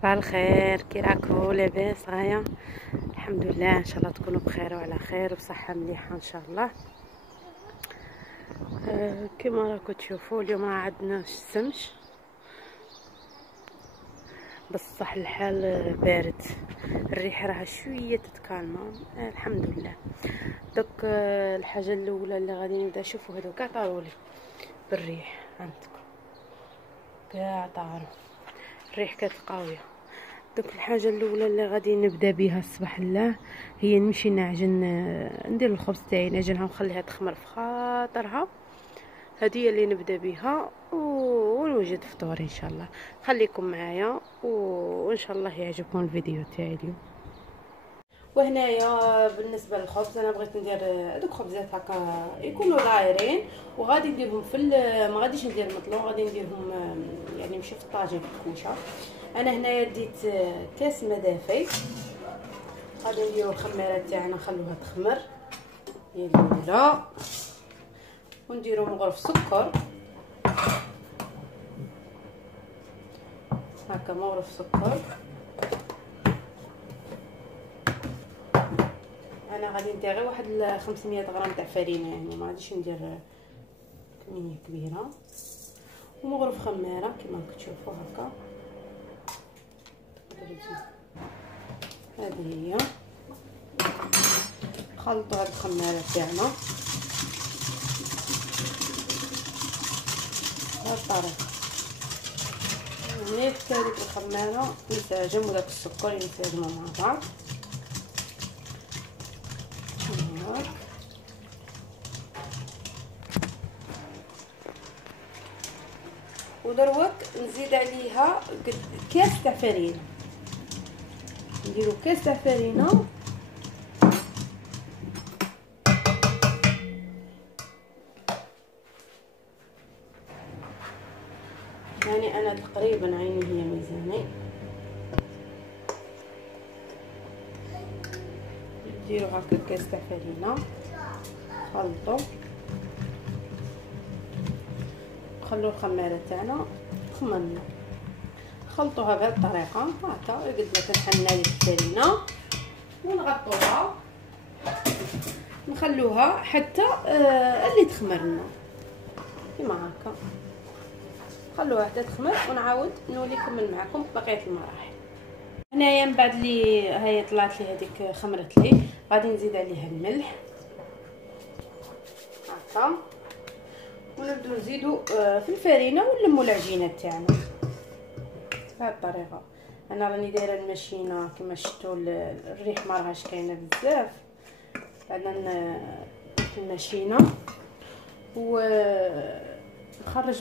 صباح الخير، كي راكو؟ لاباس؟ غايه الحمد لله. ان شاء الله تكونوا بخير وعلى خير وبصحه مليحه ان شاء الله. كما راكو تشوفوا اليوم ما عندناش الشمس، بصح الحال بارد، الريح راها شويه تتكالما. الحمد لله. دوك الحاجه الاولى اللي غادي نبدا، شوفوا هادو كاع طارولي بالريح، عندكم كاع طاروا، الريح كانت قويه. دوك الحاجه الاولى اللي غادي نبدا بها الصباح الله هي نمشي نعجن، ندير الخبز تاعي نعجنها ونخليها تخمر في خاطرها. هذه اللي نبدا بها ونوجد فطور ان شاء الله. خليكم معايا وان شاء الله يعجبكم الفيديو تاعي اليوم. وهنايا بالنسبه للخبز انا بغيت ندير دوك خبزات هكا يكونوا دايرين، وغادي نديرهم في ما غاديش ندير مطلون، غادي نديرهم يعني نمشي في الطاجين في الكوشه. انا هنايا ديت كاس مدافي، غادي نديرو الخميره تاعنا نخلوها تخمر هي الاولى، ونديرو مغرف سكر هكا، مغرف سكر. انا غادي ندير غير واحد 500 غرام تاع فرينه، يعني ما غاديش ندير كميه كبيره. ومغرف خميره كما كتشوفوا هكا، هذه هي. نخلطوا هاد الخميره تاعنا بهاد الطريقه، يعني كذلك الخميره ينسجم وداك السكر ينسجموا مع بعض. ودروك نزيد عليها كاس تاع فرينه، نديرو كاس تاع فرينه يعني انا تقريبا عيني هي ميزاني. نديرو هكا كاس تاع فرينه، خلطو، نخلو الخميره تاعنا تخمرنا، نخلطوها بهذه الطريقه هكا قد ما كنحنا لي الفرينه، ونغطوها نخلوها حتى اللي تخمرنا كيما هكا، نخلوها حتى تخمر ونعاود نولي نكمل معكم بقيه المراحل. هنايا من بعد لي هي طلعت لي هذيك خمرت لي، غادي نزيد عليها الملح هكا، ونبداو نزيدو في الفرينه ونلمو العجينه تاعنا بهذه الطريقه. انا راني دايره الماشينه كما شفتوا، الريح ما راهاش كاينه بزاف، بعدا في الماشينه، ونخرج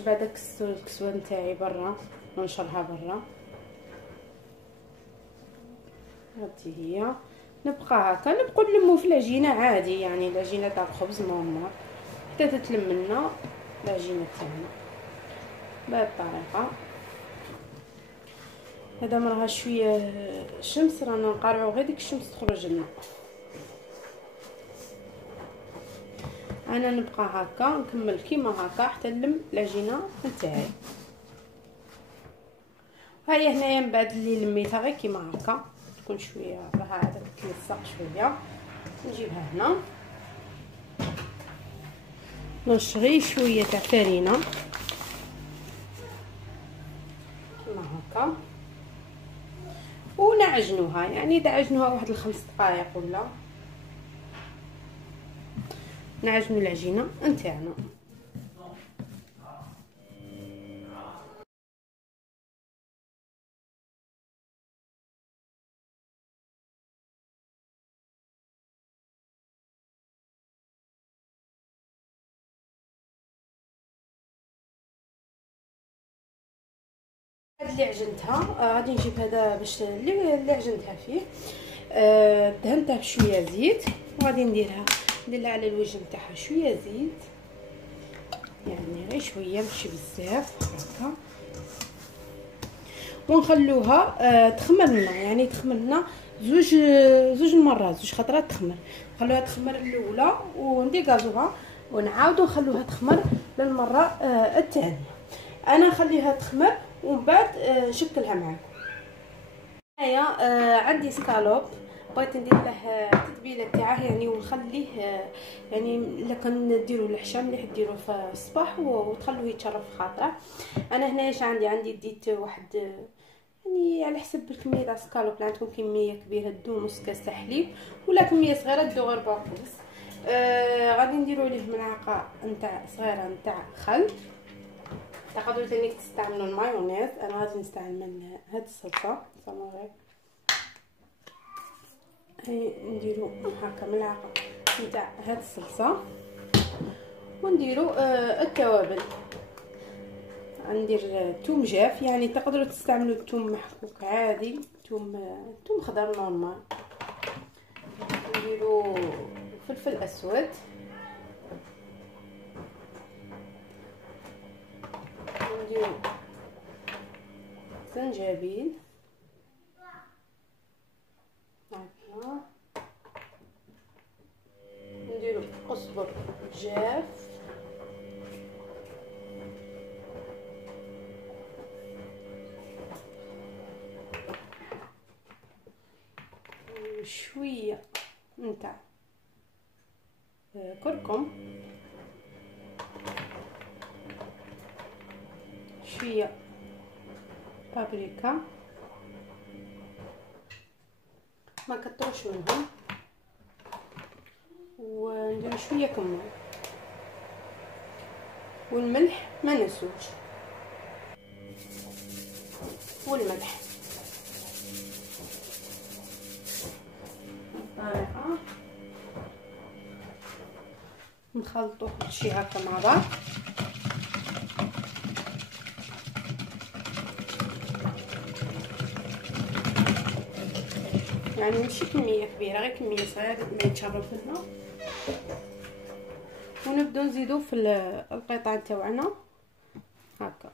بعدك الكسوه نتاعي برا ونشرها برا. هذه هي، نبقى هكا نبقى نلمو في العجينه عادي، يعني العجينه تاع الخبز نورمال حتى تتلم لنا العجينه تاعنا بهذه الطريقه. هذا مرها شويه شمس، رانا نقارعو غير ديك الشمس تخرج لنا. انا نبقى هكا نكمل كيما هكا حتى نلم العجينه نتاعي. هيا هنايا من بعد اللي لميتها غير كيما هكا تكون شويه راها عاد تلصق شويه، نجيبها هنا نشري شويه تاع فرينه كيما هكا، ونعجنوها، يعني نعجنوها واحد 5 دقائق ولا نعجنوا العجينه نتاعنا. اللي عجنتها غادي نجيب هذا باش اللي عجنتها فيه، دهنتها بشويه زيت، وغادي ندير لها على الوجه نتاعها شويه زيت، يعني غير شويه ماشي بزاف هكا، ونخلوها تخمر لنا، يعني تخمر لنا زوج مرات، زوج خطرات تخمر. نخلوها تخمر الاولى ونديكازوها، ونعاودو نخلوها تخمر للمره الثانيه. انا نخليها تخمر ومن بعد نشكلها معكم. هنايا عندي سكالوب، بغيت ندير له التتبيله تاعه يعني ونخليه يعني الا كان نديرو العشاء مليح ديروه في الصباح وتخلوه يتشرب في خاطره. انا هنايا اش عندي ديت واحد يعني على حسب الكميه تاع السكالوب، اللي عندكم كميه كبيره دو نص كاس تاع حليب، ولا كميه صغيره دو غير باكوس. غادي نديرو ليه ملعقه نتاع صغيره نتاع خل. تقدروا ثاني تستعملوا المايونيز، انا غادي نستعمل هاد الصلصه صافي. هاي نديرو هكا ملعقه نتاع هاد الصلصه، ونديرو التوابل. ندير توم جاف، يعني تقدروا تستعملوا التوم محكوك عادي، توم خضر نورمال. نديرو فلفل اسود، نديرو زنجبيل هكا، نديرو قزبر جاف، شويه نتاع كركم، شويه بابريكا، ما كتروش منهم، وندير شويه كمون، والملح ما ننسوش، والملح بالطريقه. نخلطو كل شيء هكا مع بعض. يعني ماشي كميه كبيره، غير كميه صغيره ما يتشرب لنا. ونبداو نزيدو في القطع تاعنا هكا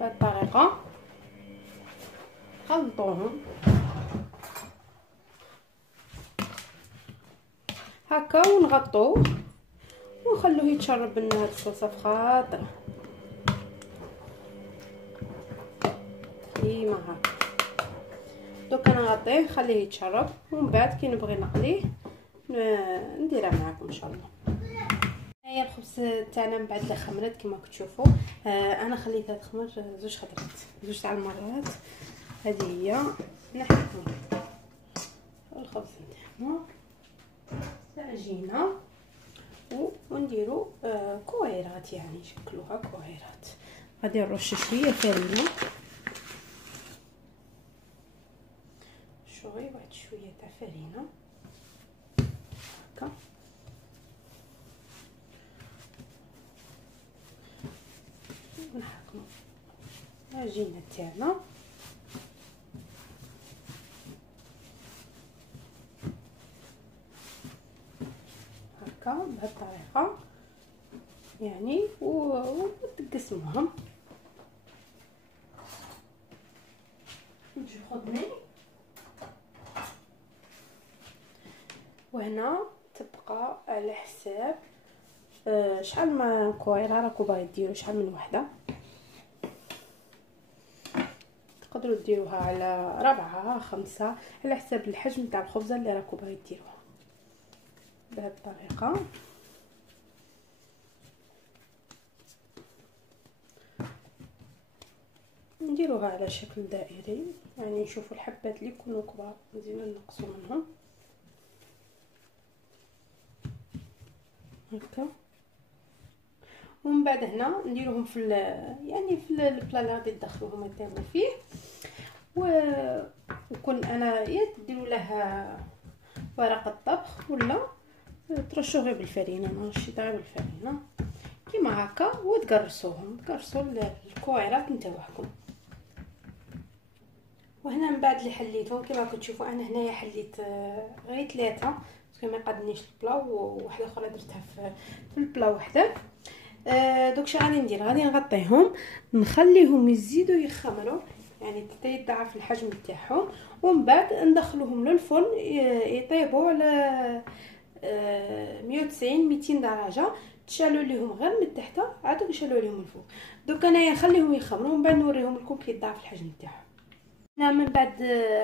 بهذه الطريقه. خلطوهم هكا ونغطوه ونخلوه يتشرب لنا هاد الصلصه في خاطره كيما هكا. دوك انا نغطيه نخليه يتشرب، ومن بعد كي نبغي نقليه نديرها معكم ان شاء الله. هيا الخبز تاعنا من بعد اللي خمرت كما كتشوفوا. انا خليتها تخمر زوج تاع المرات. هذه هي نحكم الخبز تاعنا العجينه، ونديرو كويرات، يعني شكلوها كويرات. غادي نرش شويه فرينه، واحد شويه تاع فرينه هكا، ونحكمو العجينه تاعنا هكا بهذه الطريقه يعني، وتقسموهم. نجي خدني وهنا تبقى على حساب شحال ما كويره راكو باغي ديروا، شحال من وحده. تقدروا ديروها على 4 5 على حساب الحجم تاع الخبزه اللي راكو باغي ديروها. بهذه الطريقه نديروها على شكل دائري، يعني نشوفوا الحبات اللي يكونوا كبار نزيدو نقصوا منهم هكا. ومن بعد هنا نديروهم في يعني في البلا اللي غادي تدخلوهم يطيبوا فيه. وكون انا يا تديروا له ورق الطبخ ولا ترشوه غير بالفرينه، انا رشيت غير بالفرينه كيما هكا، وتقرصوهم تقرصوا الكويرات نتاعكم. وهنا من بعد اللي حليتهم كما كتشوفوا، انا هنايا حليت غير 3 باسكو ما يقدنيش البلا، وواحده اخرى درتها في البلا وحده. دوك شنو غادي ندير؟ غادي نغطيهم نخليهم يزيدوا يخمروا، يعني حتى يضاعف الحجم تاعهم، ومن بعد ندخلوهم للفرن يطيبوا على 190 200 درجه، تشالوا ليهم غير من تحت عاد نشالوا ليهم من فوق. دوك انايا نخليهم يخمروا ومن بعد نوريهم لكم كي يضاعف الحجم تاعهم. هنا من بعد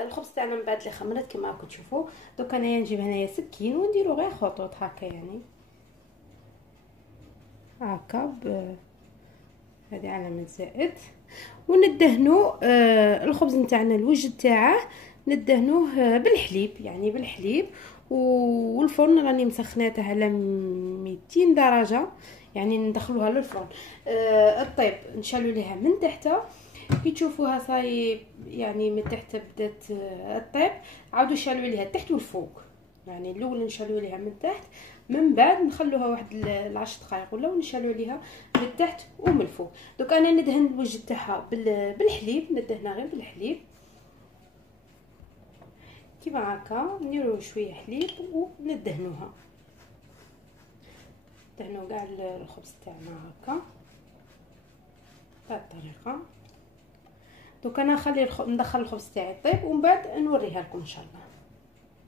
الخبز تاعنا من بعد اللي خمرت كما راكم تشوفوا. دوك انايا نجيب هنايا سكين ونديروا غير خطوط هكا، يعني هكا هذه علامه زائد، وندهنوا الخبز نتاعنا الوجه تاعه ندهنوه بالحليب، يعني بالحليب. والفرن راني مسخناته على 200 درجه، يعني ندخلوها للفرن. الطيب نشالوا ليها من تحت كي تشوفوها صاي، يعني من تحت بدات الطيب، عاودوا شالوا ليها تحت والفوق. يعني الاول نشالوا ليها من تحت، من بعد نخلوها واحد 10 دقائق ولا ونشالوا ليها من تحت ومن الفوق. دوك انا ندهن الوجه تاعها بالحليب، ندهنها غير بالحليب كيما هكا، نديرو شويه حليب وندهنوها، ندهنو كاع الخبز تاعنا هكا بهذه الطريقه. دوك انا نخلي ندخل الخبز تاعي يطيب ومن بعد نوريها لكم ان شاء الله.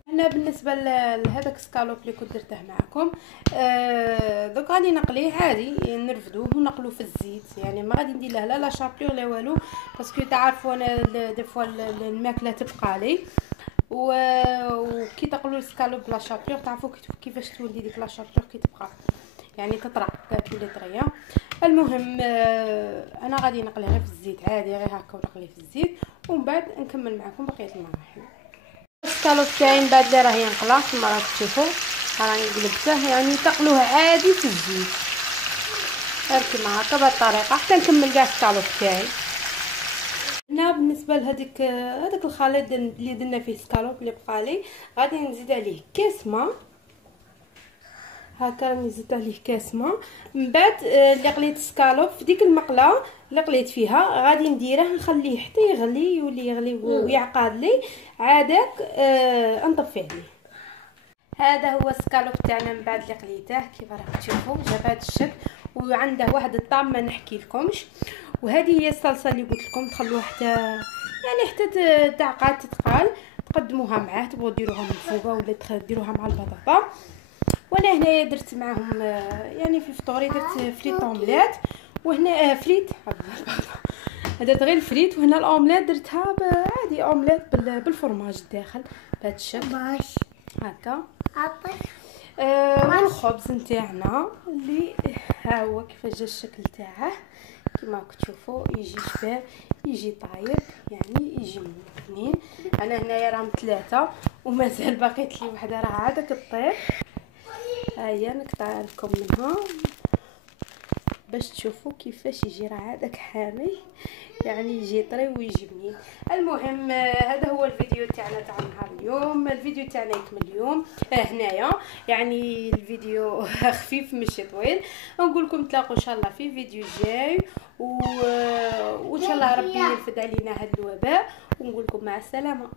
هنا بالنسبه لهذاك سكالوب اللي كنت درته معكم، دوك غادي نقليه عادي، نرفدوه ونقلوه في الزيت. يعني ما غادي ندير له لا شابلور لا والو، باسكو تعرفوا انا دي فوا الماكله تبقى لي، وكي تقلوا السكالوب بلا شابلور تعرفوا كيفاش تولي ديك لا شابلور كي تبقى، يعني تطرى تولي طريه. المهم انا غادي نقليه غير في الزيت عادي، غير هكا ونقليه في الزيت ومن بعد نكمل معكم بقيه المراحل. السكالوب تاعي من بعد اللي راهي نقلا كما راكم تشوفوا، راني قلبته، يعني تقلوه عادي في الزيت غير كيما هكا بهذه الطريقه حتى نكمل كاع السكالوب تاعي. هنا بالنسبه لهذيك الخليط اللي درنا فيه السكالوب اللي بقى لي، غادي نزيد عليه كاس ماء هكا، راني زدت عليه كاس ماء. من بعد اللي قليت السكالوب في ديك المقله اللي قليت فيها غادي نديره نخليه حتى يغلي، يولي يغلي ويعقد لي عادك نطفي عليه. هذا هو السكالوب تاعنا من بعد اللي قليته كيف راكم تشوفوا، جاب هذا الشكل وعنده واحد الطعم ما نحكي لكمش. وهذه هي الصلصه اللي قلت لكم تخلوها حتى تعقد تتقال، تقدموها معاه، تبغوا ديروها من فوق ولا ديروها مع البطاطا. وانا هنايا درت معاهم يعني في فطوري درت فريت اومليت، وهنا فريت درت غير الفريت، وهنا الاومليت درتها عادي اومليت بالفرماج الداخل بهذا الشكل هكا. والخبز نتاعنا اللي ها هو كيفاش جا الشكل تاعه كما راكم تشوفوا، يجي شباب يجي طايب، يعني يجي منين. انا هنايا راهم 3 ومازال باقيت لي وحده راه عادك الطيب، هيا نقطع لكم منها باش تشوفوا كيفاش يجي راه عادك حامي، يعني يجي طري ويجي بنين. المهم هذا هو الفيديو تاعنا تاع نهار اليوم. الفيديو تاعنا يكمل اليوم هنايا، يعني الفيديو خفيف ماشي طويل. نقول لكم تلاقوا ان شاء الله في فيديو جاي، وان شاء الله ربي يرفد علينا هذا الوباء، ونقول لكم مع السلامه.